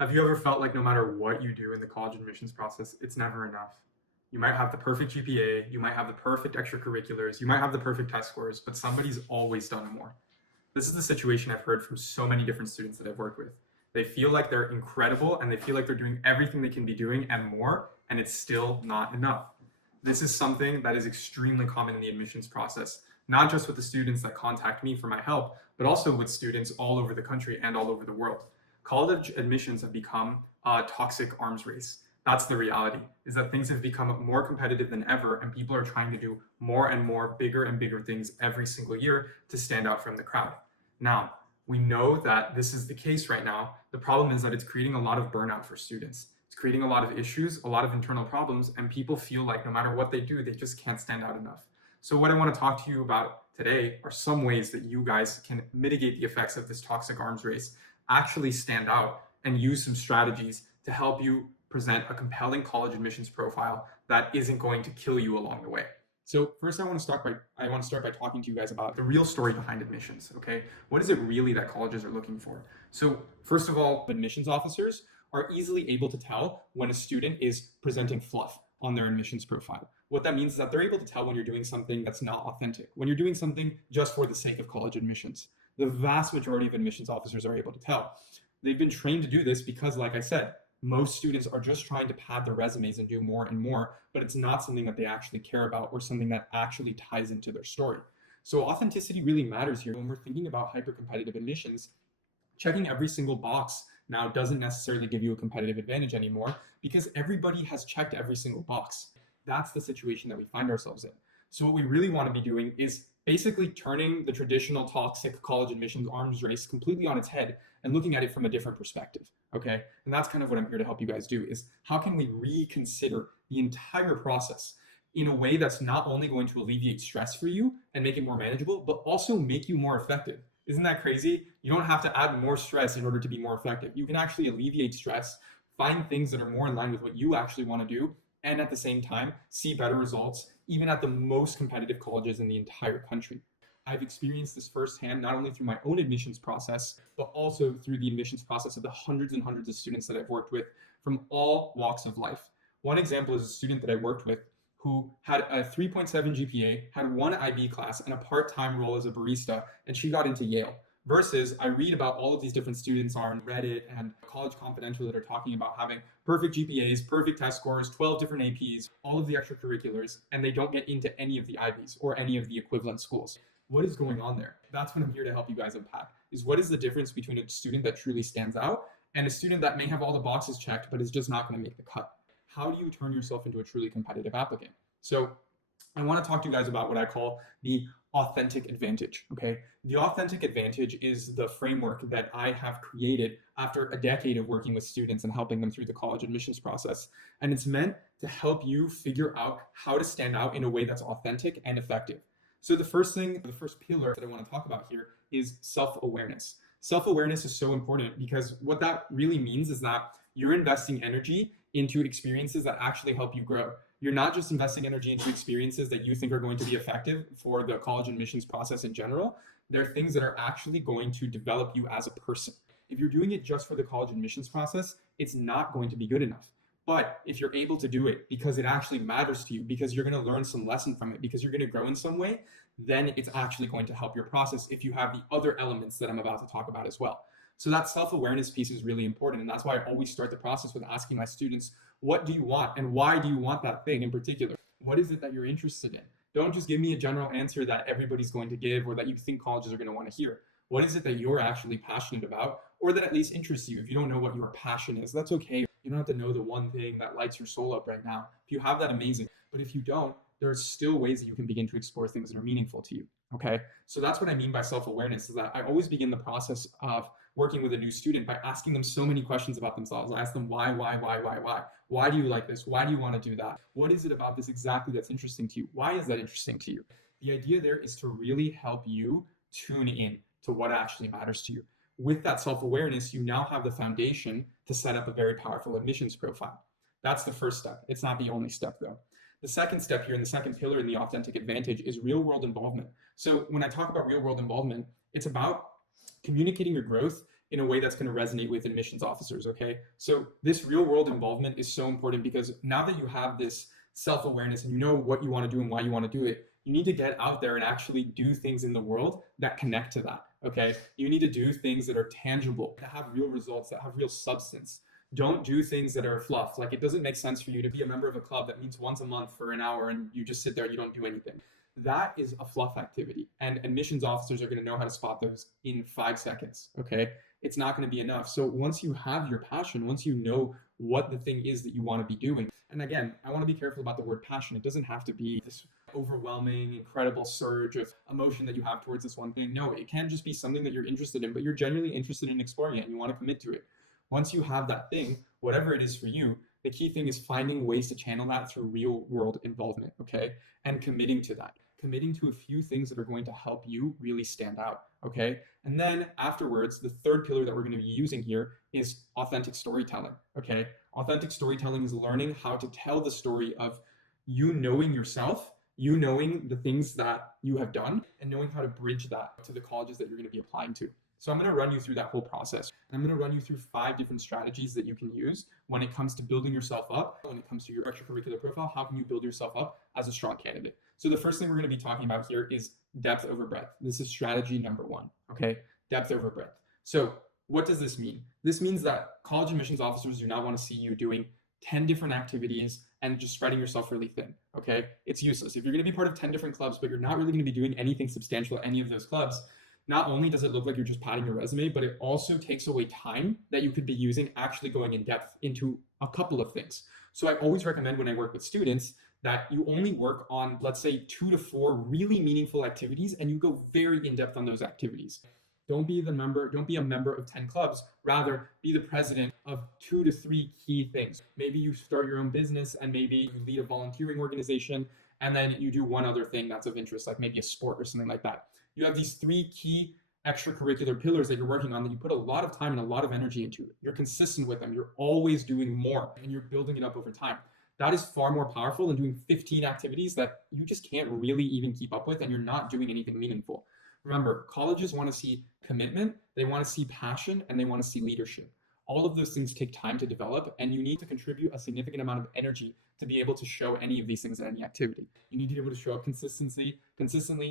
Have you ever felt like no matter what you do in the college admissions process, it's never enough? You might have the perfect GPA, you might have the perfect extracurriculars, you might have the perfect test scores, but somebody's always done more. This is the situation I've heard from so many different students that I've worked with. They feel like they're incredible and they feel like they're doing everything they can be doing and more, and it's still not enough. This is something that is extremely common in the admissions process, not just with the students that contact me for my help, but also with students all over the country and all over the world. College admissions have become a toxic arms race. That's the reality, is that things have become more competitive than ever, and people are trying to do more and more, bigger and bigger things every single year to stand out from the crowd. Now, we know that this is the case right now. The problem is that it's creating a lot of burnout for students. It's creating a lot of issues, a lot of internal problems, and people feel like no matter what they do, they just can't stand out enough. So what I want to talk to you about today are some ways that you guys can mitigate the effects of this toxic arms race, actually stand out, and use some strategies to help you present a compelling college admissions profile that isn't going to kill you along the way. So first, I want to start by talking to you guys about the real story behind admissions. Okay, what is it really that colleges are looking for? So first of all, admissions officers are easily able to tell when a student is presenting fluff on their admissions profile. What that means is that they're able to tell when you're doing something that's not authentic, when you're doing something just for the sake of college admissions. The vast majority of admissions officers are able to tell. They've been trained to do this because, like I said, most students are just trying to pad their resumes and do more and more, but it's not something that they actually care about or something that actually ties into their story. So authenticity really matters here. When we're thinking about hyper-competitive admissions, checking every single box now doesn't necessarily give you a competitive advantage anymore because everybody has checked every single box. That's the situation that we find ourselves in. So what we really want to be doing is basically turning the traditional toxic college admissions arms race completely on its head and looking at it from a different perspective. Okay. And that's kind of what I'm here to help you guys do, is how can we reconsider the entire process in a way that's not only going to alleviate stress for you and make it more manageable, but also make you more effective. Isn't that crazy? You don't have to add more stress in order to be more effective. You can actually alleviate stress, find things that are more in line with what you actually want to do, and at the same time, see better results, even at the most competitive colleges in the entire country. I've experienced this firsthand, not only through my own admissions process, but also through the admissions process of the hundreds and hundreds of students that I've worked with from all walks of life. One example is a student that I worked with who had a 3.7 GPA, had one IB class, and a part-time role as a barista, and she got into Yale. Versus, I read about all of these different students on Reddit and College Confidential that are talking about having perfect GPAs, perfect test scores, 12 different APs, all of the extracurriculars, and they don't get into any of the IBs or any of the equivalent schools. What is going on there? That's what I'm here to help you guys unpack, is what is the difference between a student that truly stands out and a student that may have all the boxes checked, but is just not going to make the cut? How do you turn yourself into a truly competitive applicant? So I want to talk to you guys about what I call the authentic advantage. Okay. The authentic advantage is the framework that I have created after a decade of working with students and helping them through the college admissions process. And it's meant to help you figure out how to stand out in a way that's authentic and effective. So the first pillar that I want to talk about here is self-awareness. Self-awareness is so important because what that really means is that you're investing energy into experiences that actually help you grow. You're not just investing energy into experiences that you think are going to be effective for the college admissions process in general. They're things that are actually going to develop you as a person. If you're doing it just for the college admissions process, it's not going to be good enough. But if you're able to do it because it actually matters to you, because you're going to learn some lesson from it, because you're going to grow in some way, then it's actually going to help your process if you have the other elements that I'm about to talk about as well. So that self-awareness piece is really important. And that's why I always start the process with asking my students, what do you want? And why do you want that thing in particular? What is it that you're interested in? Don't just give me a general answer that everybody's going to give or that you think colleges are going to want to hear. What is it that you're actually passionate about, or that at least interests you? If you don't know what your passion is, that's okay. You don't have to know the one thing that lights your soul up right now. If you have that, amazing. But if you don't, there's still ways that you can begin to explore things that are meaningful to you. Okay. So that's what I mean by self-awareness, is that I always begin the process of working with a new student by asking them so many questions about themselves. I ask them why? Why do you like this? Why do you want to do that? What is it about this exactly that's interesting to you? Why is that interesting to you? The idea there is to really help you tune in to what actually matters to you. With that self-awareness, you now have the foundation to set up a very powerful admissions profile. That's the first step. It's not the only step though. The second step here, and the second pillar in the authentic advantage, is real world involvement. So when I talk about real world involvement, it's about communicating your growth in a way that's going to resonate with admissions officers, okay? So this real world involvement is so important because now that you have this self-awareness and you know what you want to do and why you want to do it, you need to get out there and actually do things in the world that connect to that, okay? You need to do things that are tangible, that have real results, that have real substance. Don't do things that are fluff. Like, it doesn't make sense for you to be a member of a club that meets once a month for an hour and you just sit there and you don't do anything. That is a fluff activity. And admissions officers are going to know how to spot those in 5 seconds, okay? It's not going to be enough. So once you have your passion, once you know what the thing is that you want to be doing, and again, I want to be careful about the word passion. It doesn't have to be this overwhelming, incredible surge of emotion that you have towards this one thing. No, it can just be something that you're interested in, but you're genuinely interested in exploring it and you want to commit to it. Once you have that thing, whatever it is for you, the key thing is finding ways to channel that through real world involvement, okay? And committing to that. Committing to a few things that are going to help you really stand out, okay? And then afterwards, the third pillar that we're going to be using here is authentic storytelling, okay? Authentic storytelling is learning how to tell the story of you knowing yourself, you knowing the things that you have done, and knowing how to bridge that to the colleges that you're going to be applying to. So I'm going to run you through that whole process. And I'm going to run you through 5 different strategies that you can use when it comes to building yourself up, when it comes to your extracurricular profile. How can you build yourself up as a strong candidate? So the first thing we're going to be talking about here is depth over breadth. This is strategy number 1, okay? Depth over breadth. So what does this mean? This means that college admissions officers do not want to see you doing 10 different activities and just spreading yourself really thin, okay? It's useless. If you're going to be part of 10 different clubs, but you're not really going to be doing anything substantial at any of those clubs, not only does it look like you're just padding your resume, but it also takes away time that you could be using actually going in depth into a couple of things. So I always recommend when I work with students that you only work on, let's say, 2 to 4 really meaningful activities, and you go very in depth on those activities. Don't be a member of 10 clubs. Rather, be the president of 2 to 3 key things. Maybe you start your own business and maybe you lead a volunteering organization, and then you do one other thing that's of interest, like maybe a sport or something like that. You have these 3 key extracurricular pillars that you're working on that you put a lot of time and a lot of energy into. You're consistent with them. You're always doing more and you're building it up over time. That is far more powerful than doing 15 activities that you just can't really even keep up with and you're not doing anything meaningful. Remember, colleges want to see commitment, they want to see passion, and they want to see leadership. All of those things take time to develop, and you need to contribute a significant amount of energy to be able to show any of these things in any activity. You need to be able to show up consistently,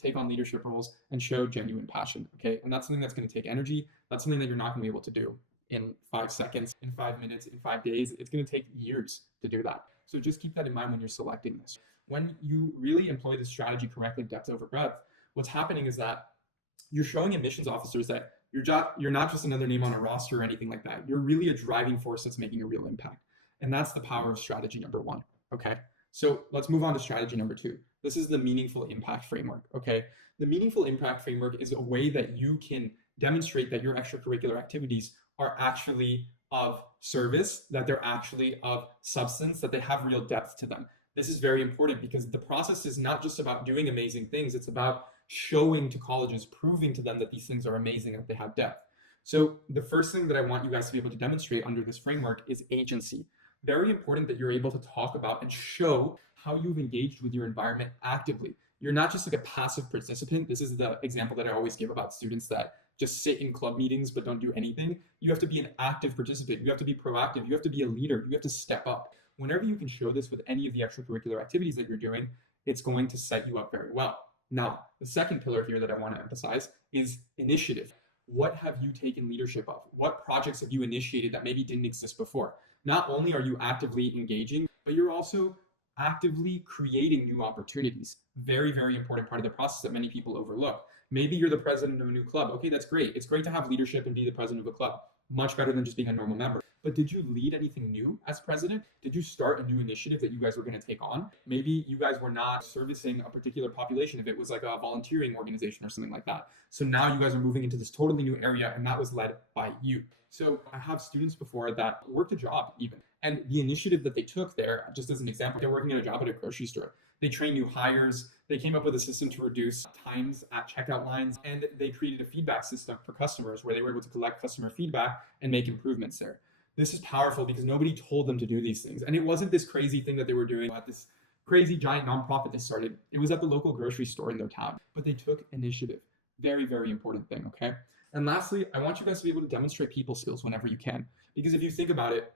take on leadership roles, and show genuine passion, okay? And that's something that's going to take energy. That's something that you're not going to be able to do in 5 seconds, in 5 minutes, in 5 days. It's going to take years to do that. So just keep that in mind when you're selecting this. When you really employ this strategy correctly, depth over breadth, what's happening is that you're showing admissions officers that you're not just another name on a roster or anything like that. You're really a driving force that's making a real impact. And that's the power of strategy number 1, okay? So let's move on to strategy number 2. This is the meaningful impact framework, okay? The meaningful impact framework is a way that you can demonstrate that your extracurricular activities are actually of service, that they're actually of substance, that they have real depth to them. This is very important because the process is not just about doing amazing things. It's about showing to colleges, proving to them that these things are amazing, that they have depth. So the first thing that I want you guys to be able to demonstrate under this framework is agency. Very important that you're able to talk about and show how you've engaged with your environment actively. You're not just like a passive participant. This is the example that I always give about students that just sit in club meetings but don't do anything. You have to be an active participant. You have to be proactive. You have to be a leader. You have to step up. Whenever you can show this with any of the extracurricular activities that you're doing, it's going to set you up very well. Now, the second pillar here that I want to emphasize is initiative. What have you taken leadership of? What projects have you initiated that maybe didn't exist before? Not only are you actively engaging, but you're also actively creating new opportunities. Very, very important part of the process that many people overlook. Maybe you're the president of a new club. Okay, that's great. It's great to have leadership and be the president of a club. Much better than just being a normal member. But did you lead anything new as president? Did you start a new initiative that you guys were going to take on? Maybe you guys were not servicing a particular population if it was like a volunteering organization or something like that. So now you guys are moving into this totally new area and that was led by you. So I have students before that worked a job even. And the initiative that they took there, just as an example, they're working at a job at a grocery store. They trained new hires. They came up with a system to reduce times at checkout lines. And they created a feedback system for customers where they were able to collect customer feedback and make improvements there. This is powerful because nobody told them to do these things. And it wasn't this crazy thing that they were doing at this crazy giant nonprofit they started. It was at the local grocery store in their town. But they took initiative. Very, very important thing, okay? And lastly, I want you guys to be able to demonstrate people skills whenever you can. Because if you think about it,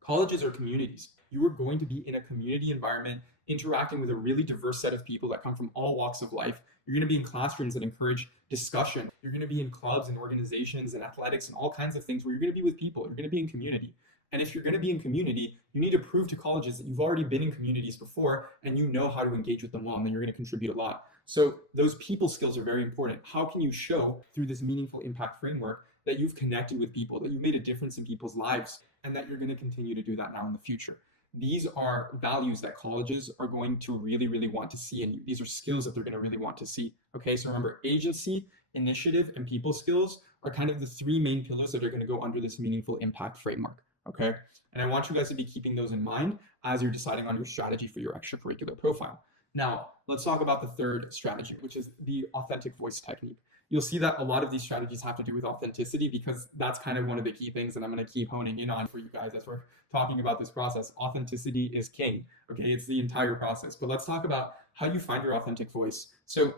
colleges are communities. You are going to be in a community environment, interacting with a really diverse set of people that come from all walks of life. You're going to be in classrooms that encourage discussion. You're going to be in clubs and organizations and athletics and all kinds of things where you're going to be with people. You're going to be in community. And if you're going to be in community, you need to prove to colleges that you've already been in communities before and you know how to engage with them well, and then you're going to contribute a lot. So those people skills are very important. How can you show through this meaningful impact framework that you've connected with people, that you've made a difference in people's lives, and that you're going to continue to do that now in the future? These are values that colleges are going to really, really want to see in you. These are skills that they're going to really want to see. Okay, so remember, agency, initiative, and people skills are kind of the three main pillars that are going to go under this meaningful impact framework. Okay, and I want you guys to be keeping those in mind as you're deciding on your strategy for your extracurricular profile. Now, let's talk about the third strategy, which is the authentic voice technique. You'll see that a lot of these strategies have to do with authenticity, because that's kind of one of the key things that I'm going to keep honing in on for you guys as we're talking about this process. Authenticity is king. Okay, it's the entire process. But let's talk about how you find your authentic voice. So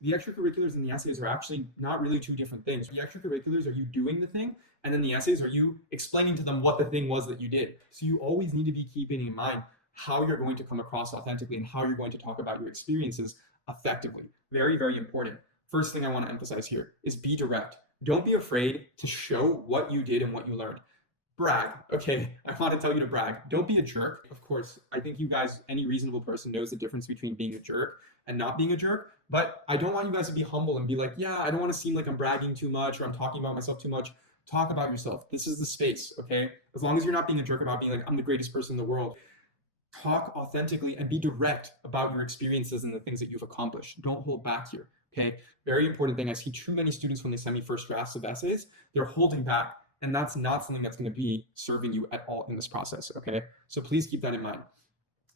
the extracurriculars and the essays are actually not really two different things. The extracurriculars are you doing the thing, and then the essays are you explaining to them what the thing was that you did. So you always need to be keeping in mind how you're going to come across authentically and how you're going to talk about your experiences effectively. Very, very important. First thing I want to emphasize here is be direct. Don't be afraid to show what you did and what you learned. Brag. Okay, I want to tell you to brag. Don't be a jerk. Of course, I think you guys, any reasonable person knows the difference between being a jerk and not being a jerk. But I don't want you guys to be humble and be like, yeah, I don't want to seem like I'm bragging too much or I'm talking about myself too much. Talk about yourself. This is the space, okay? As long as you're not being a jerk about being like, I'm the greatest person in the world. Talk authentically and be direct about your experiences and the things that you've accomplished. Don't hold back here, okay? Very important thing. I see too many students when they send me first drafts of essays, they're holding back. And that's not something that's going to be serving you at all in this process, okay? So please keep that in mind.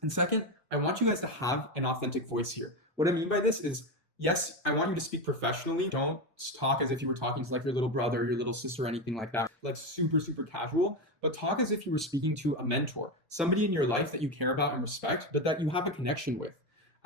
And second, I want you guys to have an authentic voice here. What I mean by this is, yes, I want you to speak professionally. Don't talk as if you were talking to like your little brother, your little sister, or anything like that. Like super, super casual, but talk as if you were speaking to a mentor, somebody in your life that you care about and respect, but that you have a connection with.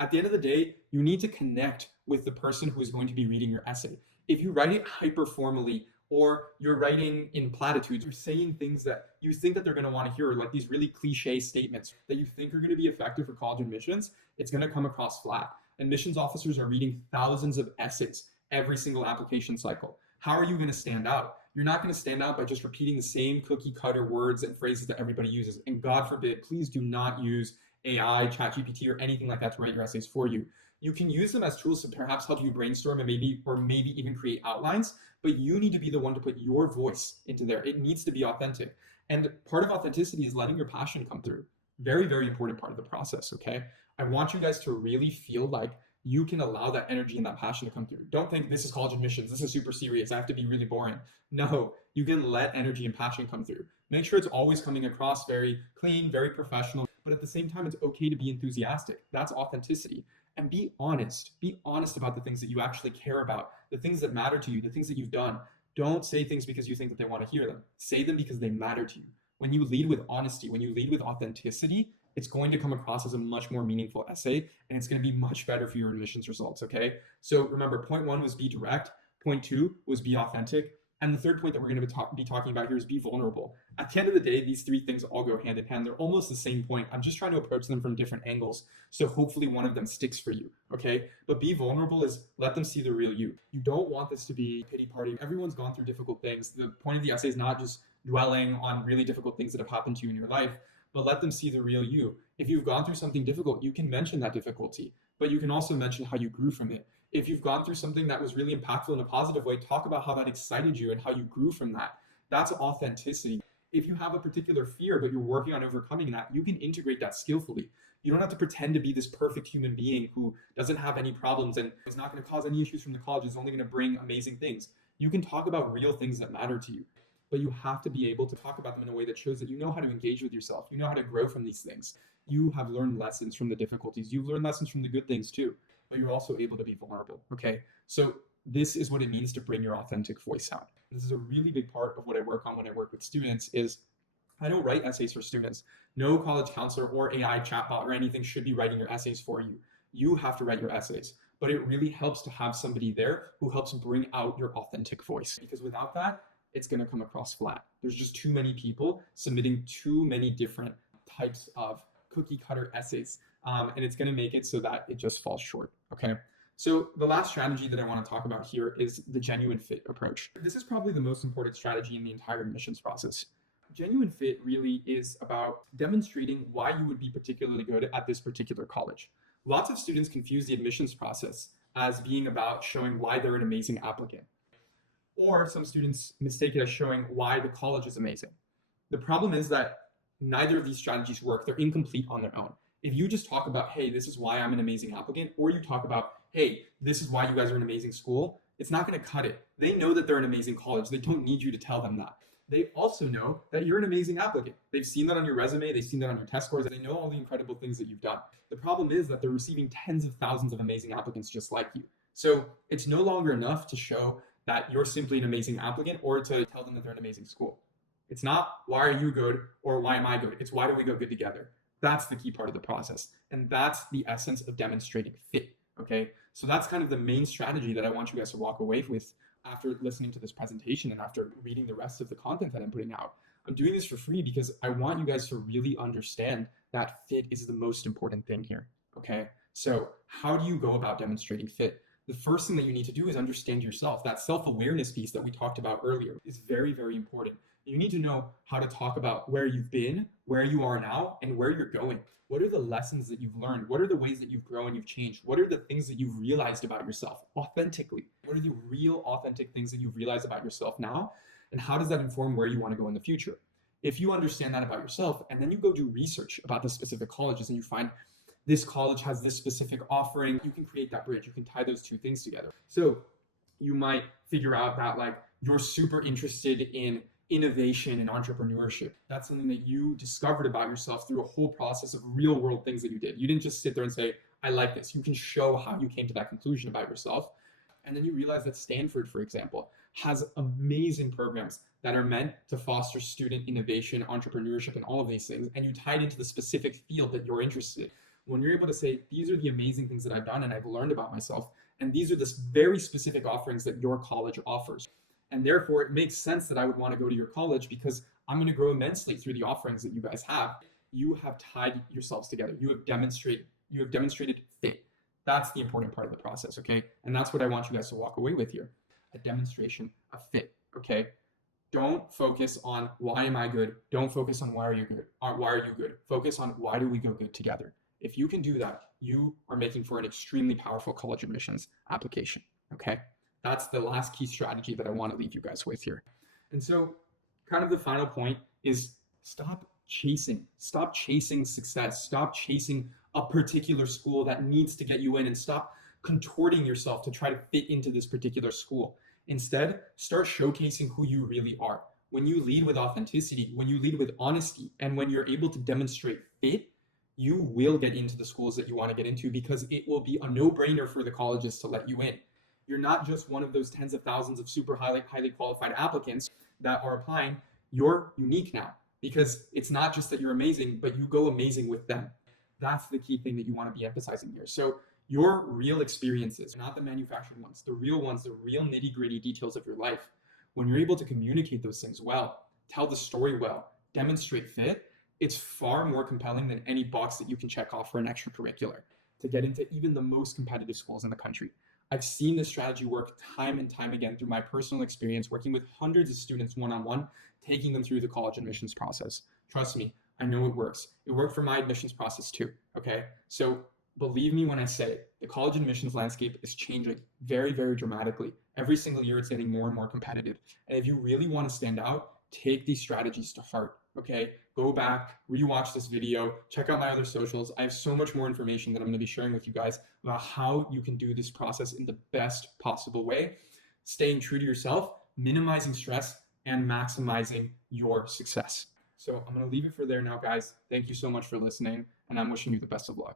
At the end of the day, you need to connect with the person who is going to be reading your essay. If you write it hyper formally, or you're writing in platitudes, you're saying things that you think that they're going to want to hear, like these really cliche statements that you think are going to be effective for college admissions, it's going to come across flat. Admissions officers are reading thousands of essays every single application cycle. How are you going to stand out? You're not going to stand out by just repeating the same cookie cutter words and phrases that everybody uses. And God forbid, please do not use AI, ChatGPT, or anything like that to write your essays for you. You can use them as tools to perhaps help you brainstorm and maybe even create outlines, but you need to be the one to put your voice into there. It needs to be authentic. And part of authenticity is letting your passion come through. Very, very important part of the process, okay? I want you guys to really feel like you can allow that energy and that passion to come through. Don't think this is college admissions, this is super serious, I have to be really boring. No, you can let energy and passion come through. Make sure it's always coming across very clean, very professional, but at the same time, it's okay to be enthusiastic. That's authenticity. And be honest. Be honest about the things that you actually care about, the things that matter to you, the things that you've done. Don't say things because you think that they want to hear them. Say them because they matter to you. When you lead with honesty, when you lead with authenticity, it's going to come across as a much more meaningful essay, and it's going to be much better for your admissions results, okay? So remember, point one was be direct. Point two was be authentic. And the third point that we're going to be talking about here is be vulnerable. At the end of the day, these three things all go hand in hand. They're almost the same point. I'm just trying to approach them from different angles. So hopefully one of them sticks for you, okay? But be vulnerable is let them see the real you. You don't want this to be pity party. Everyone's gone through difficult things. The point of the essay is not just dwelling on really difficult things that have happened to you in your life, but let them see the real you. If you've gone through something difficult, you can mention that difficulty, but you can also mention how you grew from it. If you've gone through something that was really impactful in a positive way, talk about how that excited you and how you grew from that. That's authenticity. If you have a particular fear, but you're working on overcoming that, you can integrate that skillfully. You don't have to pretend to be this perfect human being who doesn't have any problems and is not going to cause any issues from the college, is only going to bring amazing things. You can talk about real things that matter to you, but you have to be able to talk about them in a way that shows that you know how to engage with yourself. You know how to grow from these things. You have learned lessons from the difficulties. You've learned lessons from the good things too, but you're also able to be vulnerable, okay? So this is what it means to bring your authentic voice out. This is a really big part of what I work on when I work with students is I don't write essays for students. No college counselor or AI chatbot or anything should be writing your essays for you. You have to write your essays. but it really helps to have somebody there who helps bring out your authentic voice, because without that, it's going to come across flat. There's just too many people submitting too many different types of cookie cutter essays, and it's going to make it so that it just falls short. Okay. So the last strategy that I want to talk about here is the genuine fit approach. This is probably the most important strategy in the entire admissions process. Genuine fit really is about demonstrating why you would be particularly good at this particular college. Lots of students confuse the admissions process as being about showing why they're an amazing applicant. Or some students mistake it as showing why the college is amazing. The problem is that neither of these strategies work. They're incomplete on their own. If you just talk about, hey, this is why I'm an amazing applicant, or you talk about, hey, this is why you guys are an amazing school, it's not going to cut it. They know that they're an amazing college. They don't need you to tell them that. They also know that you're an amazing applicant. They've seen that on your resume. They've seen that on your test scores. They know all the incredible things that you've done. The problem is that they're receiving tens of thousands of amazing applicants just like you. So it's no longer enough to show that you're simply an amazing applicant or to tell them that they're an amazing school. It's not, why are you good or why am I good? It's, why do we go good together? That's the key part of the process. And that's the essence of demonstrating fit. Okay. So that's kind of the main strategy that I want you guys to walk away with after listening to this presentation and after reading the rest of the content that I'm putting out. I'm doing this for free because I want you guys to really understand that fit is the most important thing here. Okay. So how do you go about demonstrating fit? The first thing that you need to do is understand yourself. That self-awareness piece that we talked about earlier is very, very important. You need to know how to talk about where you've been, where you are now, and where you're going. What are the lessons that you've learned? What are the ways that you've grown, you've changed? What are the things that you've realized about yourself authentically? What are the real authentic things that you've realized about yourself now? And how does that inform where you want to go in the future? If you understand that about yourself, and then you go do research about the specific colleges and you find this college has this specific offering, you can create that bridge. You can tie those two things together. So you might figure out that like you're super interested in innovation and entrepreneurship. That's something that you discovered about yourself through a whole process of real world things that you did. You didn't just sit there and say, I like this. You can show how you came to that conclusion about yourself. And then you realize that Stanford, for example, has amazing programs that are meant to foster student innovation, entrepreneurship, and all of these things. And you tie it into the specific field that you're interested in. When you're able to say, these are the amazing things that I've done and I've learned about myself, and these are the very specific offerings that your college offers. And therefore, it makes sense that I would want to go to your college because I'm going to grow immensely through the offerings that you guys have. You have tied yourselves together. You have demonstrated fit. That's the important part of the process, okay? And that's what I want you guys to walk away with here. A demonstration of fit, okay? Don't focus on why am I good? Don't focus on why are you good? Why are you good? Focus on why do we go good together? If you can do that, you are making for an extremely powerful college admissions application, okay? That's the last key strategy that I want to leave you guys with here. And so kind of the final point is stop chasing success. Stop chasing a particular school that needs to get you in, and stop contorting yourself to try to fit into this particular school. Instead, start showcasing who you really are. When you lead with authenticity, when you lead with honesty, and when you're able to demonstrate fit, you will get into the schools that you want to get into because it will be a no-brainer for the colleges to let you in. You're not just one of those tens of thousands of super highly qualified applicants that are applying. You're unique now because it's not just that you're amazing, but you go amazing with them. That's the key thing that you want to be emphasizing here. So your real experiences, not the manufactured ones, the real ones, the real nitty-gritty details of your life. When you're able to communicate those things well, tell the story well, demonstrate fit, it's far more compelling than any box that you can check off for an extracurricular to get into even the most competitive schools in the country. I've seen this strategy work time and time again through my personal experience working with hundreds of students one-on-one, taking them through the college admissions process. Trust me, I know it works. It worked for my admissions process too, okay? So believe me when I say the college admissions landscape is changing very, very dramatically. Every single year it's getting more and more competitive. And if you really want to stand out, take these strategies to heart, okay? Go back, rewatch this video, check out my other socials. I have so much more information that I'm going to be sharing with you guys about how you can do this process in the best possible way, staying true to yourself, minimizing stress, and maximizing your success. So I'm going to leave it for there now, guys. Thank you so much for listening, and I'm wishing you the best of luck.